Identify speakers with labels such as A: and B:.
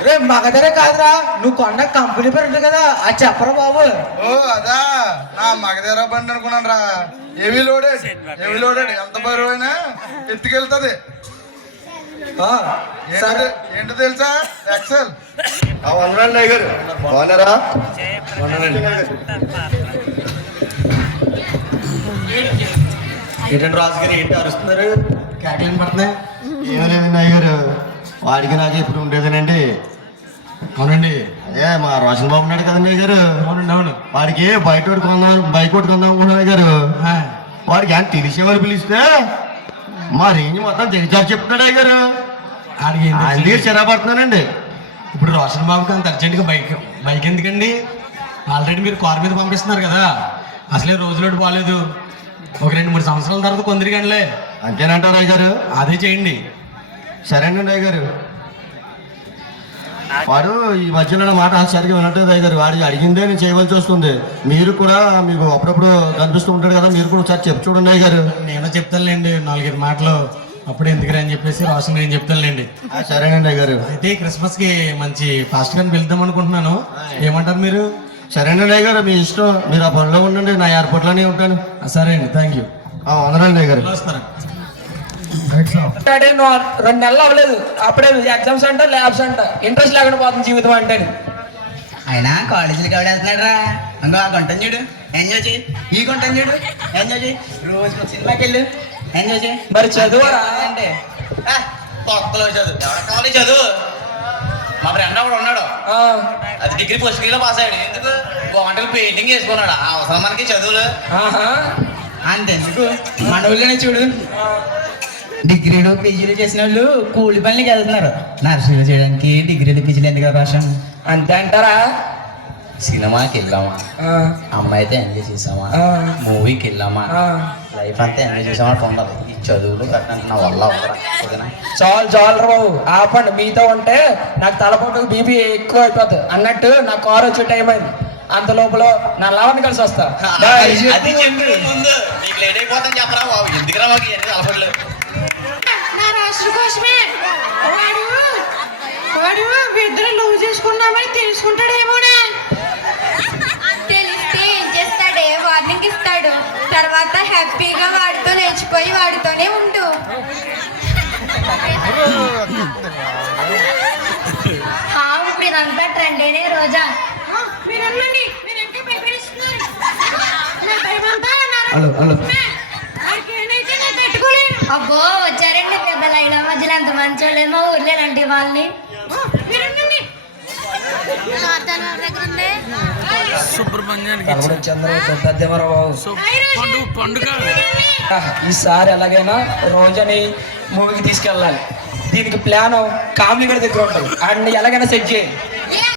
A: రే మగధరే కాదురా, నువ్వు కొన్న కంపెనీ పేరు ఉంటుంది కదా అది చెప్పరా బాబు.
B: ఓ అదా, నా మగధర బండి అనుకున్నాను రా. హెవీ లోడెడ్ ఎంత బరువైనా ఎత్తుకెళ్తుంది. ఏంటో తెలుసా? ఎక్సెల్.
C: వందనండి అయ్య గారు, బాగున్నారా?
A: ఏంటంటే రాజుగారు ఏంటి అరుస్తున్నారు? క్యాటింగ్ పడుతున్నాయి.
C: ఏం లేదండి అయ్య గారు, వాడికి నాకు ఇప్పుడు ఉండేదేనండి.
A: అవునండి,
C: అదే మా రోషన్ బాబు ఉన్నాడు కదండి అయ్య గారు.
A: అవునండి, అవును.
C: వాడికి బయట బైక్ ఒకటి కొందాం అనుకున్నాను అయ్య గారు. వాడికి ఆయన తెలిసేవారు పిలిస్తే మా రేంజ్ మొత్తం దిగజారి చెప్తున్నాడు అయ్య గారు. ఆయన దగ్గర చిరాపడుతున్నానండి.
A: ఇప్పుడు రోషన్ బాబుకి అంత అర్జెంటుగా బైక్ ఎందుకండి? ఆల్రెడీ మీరు కార్ మీద పంపిస్తున్నారు కదా, అసలే రోజులోటి బాగాలేదు. ఒక 2-3 సంవత్సరాల తర్వాత కొందరికండిలే.
C: అంతేనంటారు అయ్య గారు?
A: అదే చేయండి.
C: సరేనండి అయ్య గారు. వాడు ఈ మధ్యలో మాట సరిగ్గా వినట్లేదు అయ్య గారు. వాడికి అడిగిందే నేను చేయవలసి వస్తుంది. మీరు కూడా మీకు అప్పుడప్పుడు కనిపిస్తూ ఉంటాడు కదా, మీరు కూడా ఒకసారి చెప్పి చూడండి అయ్య గారు.
A: నేను చెప్తానులేండి 4-5 మాటలు, అప్పుడు ఎందుకురా అని చెప్పేసి రోషన్ నేను చెప్తానులేండి.
C: సరేనండి అయ్య గారు.
A: అయితే క్రిస్మస్ కి మంచి ఫాస్ట్ గా వెళ్దాం అనుకుంటున్నాను, ఏమంటారు మీరు?
C: సరేనండి అయ్య గారు, మీ ఇష్టం. మీరు ఆ పనిలో ఉండండి, నా ఎయిర్పోర్ట్లోనే ఉంటాను.
A: సరే అండి, థ్యాంక్ యూ.
C: వందనండి అయ్య గారు.
A: వస్తారా?
D: 2 నెలలు అవ్వలేదు, అప్పుడే ఎగ్జామ్స్ అంట, ల్యాబ్స్ అంట, ఇంట్రెస్ట్ లేకుండా పోతుంది జీవితం అంటే.
E: అయినా కాలేజీకి ఎవడు వెళ్తున్నాడు రా? ఇంకో ఆ గంటను చూడు, ఎంజాయ్ చేయి. ఈ గంటను చూడు, ఎంజాయ్ చేయి. రోజు సినిమాకి వెళ్ళు, ఎంజాయ్ చేయి.
D: మరి చదువురా
E: అంటే కొత్తలో చదువు ఎవడ కావాలి చదువు. మా ఫ్రెండ్ ఒకడు ఉన్నాడు, అది డిగ్రీ ఫస్ట్ డిగ్రీలో పాస్ అయ్యాడు. ఎందుకు? బాగుంటుంది పెయింటింగ్ వేసుకున్నాడు. అవసరం మనకి చదువులు అంతెందుకు, మన ఊళ్ళోనే చూడు డిగ్రీలు పీజీలు చేసిన వాళ్ళు కూలి పనులకి వెళ్తున్నారు. నర్సులు చేయడానికి డిగ్రీలు పీజీలు ఎందుకు రాశాం?
D: అంతే అంటారా?
E: సినిమాకి వెళ్ళామా, అమ్మాయితో ఎంజాయ్ చేసామా, మూవీకి వెళ్ళామా, లైఫ్ అంతా ఎంజాయ్ చేసామా పొందాలి. ఈ చదువులు కట్టడానికి నా వల్ల ఓకేనా?
D: చాలు రా బాబు, ఆపండి. మీతో ఉంటే నాకు తలపోటు బీపీ ఎక్కువ అయిపోతుంది అన్నట్టు నా కారు వచ్చే టైం అయింది. అంత లోపల నా లావణ్ణి కలిసి వస్తా.
E: అది చెప్పు ముందు, నీకు లేట్ అయిపోతాను చెప్పరా బాబు. ఎందుకురా మాకు ఎన్ని తలపడలేదు?
F: నా రాష్ట్ర కోసమే వాడు ఇద్దరు లవ్ చేసుకున్నామని తెలుసుకుంటాడేమోనే.
G: తెలిస్తే ఏం చేస్తాడే? వార్నింగ్ ఇస్తాడు. తర్వాత హ్యాపీగా వాడితో లేచిపోయి వాడితోనే ఉండు. మీరంతా ట్రెండేనే రోజా.
F: మీరన్నండి, మీరంటే భయపడిస్తున్నారు. నా భయమంతా పెట్టుకోలేను.
G: అబ్బో వచ్చారండి పెద్దల ఇలా మధ్యలో ఎంత మంచోళ్ళేమో ఊర్లేనండి వాళ్ళని.
F: మీరన్నండి.
D: ఈసారి ఎలాగైనా రోజని మూవీకి తీసుకెళ్ళాలి. దీనికి ప్లాన్ కామెడీ కూడా దగ్గర ఉంటుంది, అండ్ ఎలాగైనా సెట్ చేయాలి.